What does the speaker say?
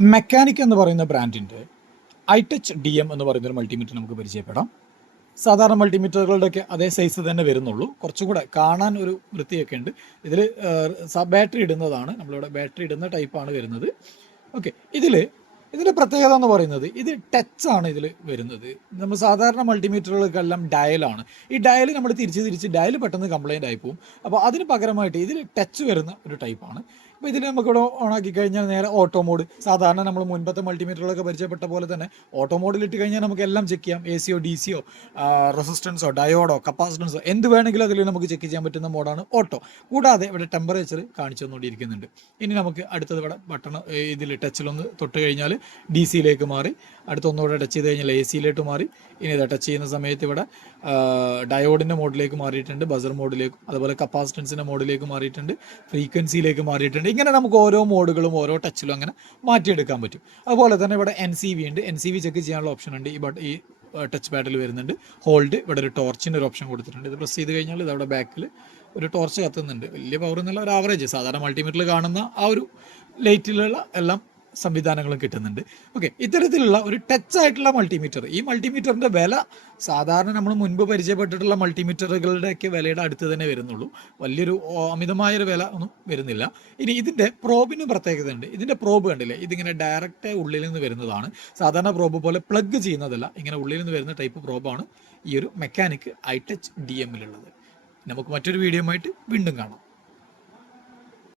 Mechanic എന്ന് പറയുന്ന ബ്രാൻഡിന്റെ ഐ ടച്ച് ഡി എം എന്ന് പറയുന്നൊരു മൾട്ടിമീറ്റർ നമുക്ക് പരിചയപ്പെടാം. സാധാരണ മൾട്ടിമീറ്ററുകളുടെയൊക്കെ അതേ സൈസ് തന്നെ വരുന്നുള്ളൂ. കുറച്ചുകൂടെ കാണാൻ ഒരു വൃത്തിയൊക്കെ ഉണ്ട്. ഇതിൽ ബാറ്ററി ഇടുന്നതാണ്. നമ്മളിവിടെ ബാറ്ററി ഇടുന്ന ടൈപ്പാണ് വരുന്നത്. ഓക്കെ ഇതിൽ ഇതിന്റെ പ്രത്യേകത എന്ന് പറയുന്നത് ഇത് ടച്ച് ആണ് ഇതിൽ വരുന്നത്. നമ്മൾ സാധാരണ മൾട്ടിമീറ്ററുകൾക്കെല്ലാം ഡയലാണ് ഈ ഡയൽ നമ്മൾ തിരിച്ച് തിരിച്ച് ഡയൽ പെട്ടെന്ന് കംപ്ലൈന്റ് ആയി പോകും അപ്പോൾ അതിന് പകരമായിട്ട് ഇതിൽ ടച്ച് വരുന്ന ഒരു ടൈപ്പാണ്. അപ്പോൾ ഇതിൽ നമുക്കിവിടെ ഓണാക്കി കഴിഞ്ഞാൽ നേരെ ഓട്ടോ മോഡ് സാധാരണ നമ്മൾ മുൻപത്തെ മൾട്ടിമീറ്ററുകളൊക്കെ പരിചയപ്പെട്ട പോലെ തന്നെ ഓട്ടോ മോഡിൽ ഇട്ട് കഴിഞ്ഞാൽ നമുക്ക് എല്ലാം ചെക്ക് ചെയ്യാം. എ സിയോ ഡി സിയോ റെസിസ്റ്റൻസോ ഡയോഡോ കപ്പാസിറ്റൻസോ എന്ത് വേണമെങ്കിലും അതിൽ നമുക്ക് ചെക്ക് ചെയ്യാൻ പറ്റുന്ന മോഡാണ് ഓട്ടോ കൂടാതെ ഇവിടെ ടെമ്പറേച്ചർ കാണിച്ചു തന്നുകൊണ്ടിരിക്കുന്നുണ്ട്. ഇനി നമുക്ക് അടുത്തത് ഇവിടെ ബട്ടൺ ഇതിൽ ടച്ചിലൊന്ന് തൊട്ട് കഴിഞ്ഞാൽ ഡി സിയിലേക്ക് മാറി. അടുത്ത ഒന്നുകൂടെ ടച്ച് ചെയ്ത് കഴിഞ്ഞാൽ എ സിയിലേക്ക് മാറി. ഇനി ഇത് ടച്ച് ചെയ്യുന്ന സമയത്ത് ഇവിടെ ഡയോഡിന്റെ മോഡിലേക്ക് മാറിയിട്ടുണ്ട് ബസർ മോഡിലേക്കും അതുപോലെ കപ്പാസിറ്റൻസിന്റെ മോഡിലേക്ക് മാറിയിട്ടുണ്ട് ഫ്രീക്വൻസിയിലേക്ക് മാറിയിട്ടുണ്ട്. ഇങ്ങനെ നമുക്ക് ഓരോ മോഡുകളും ഓരോ ടച്ചിലും അങ്ങനെ മാറ്റിയെടുക്കാൻ പറ്റും. അതുപോലെ തന്നെ ഇവിടെ എൻ സി വി ഉണ്ട്. എൻ സി വി ചെക്ക് ചെയ്യാനുള്ള ഓപ്ഷൻ ഉണ്ട്. ഈ ബട്ട് ഈ ടച്ച് പാഡിൽ വരുന്നുണ്ട്. ഹോൾഡ് ഇവിടെ ഒരു ടോർച്ചിന്റെ ഒരു ഓപ്ഷൻ കൊടുത്തിട്ടുണ്ട്. ഇത് പ്രസ് ചെയ്ത് കഴിഞ്ഞാൽ ഇത് അവിടെ ബാക്കിൽ ഒരു ടോർച്ച് കത്തുന്നുണ്ട്. വലിയ പവർ എന്നുള്ള ഒരു ആവറേജ് സാധാരണ മൾട്ടിമീറ്ററിൽ കാണുന്ന ആ ഒരു ലൈറ്റിലുള്ള എല്ലാം സംവിധാനങ്ങളും കിട്ടുന്നുണ്ട്. ഓക്കെ ഇത്തരത്തിലുള്ള ഒരു ടച്ച് ആയിട്ടുള്ള മൾട്ടിമീറ്റർ ഈ മൾട്ടിമീറ്ററിന്റെ വില സാധാരണ നമ്മൾ മുൻപ് പരിചയപ്പെട്ടിട്ടുള്ള മൾട്ടിമീറ്ററുകളുടെയൊക്കെ വിലയുടെ അടുത്ത് തന്നെ വരുന്നുള്ളൂ. വലിയൊരു അമിതമായൊരു വില ഒന്നും വരുന്നില്ല. ഇനി ഇതിന്റെ പ്രോബിന് പ്രത്യേകത ഉണ്ട് ഇതിന്റെ പ്രോബ് കണ്ടില്ലേ? ഇതിങ്ങനെ ഡയറക്റ്റ് ഉള്ളിൽ നിന്ന് വരുന്നതാണ്. സാധാരണ പ്രോബ് പോലെ പ്ലഗ് ചെയ്യുന്നതല്ല. ഇങ്ങനെ ഉള്ളിൽ നിന്ന് വരുന്ന ടൈപ്പ് പ്രോബാണ് ഈ ഒരു മെക്കാനിക് ഐ ടച്ച് ഡി എമ്മിലുള്ളത് നമുക്ക് മറ്റൊരു വീഡിയോ ആയിട്ട് വീണ്ടും കാണാം.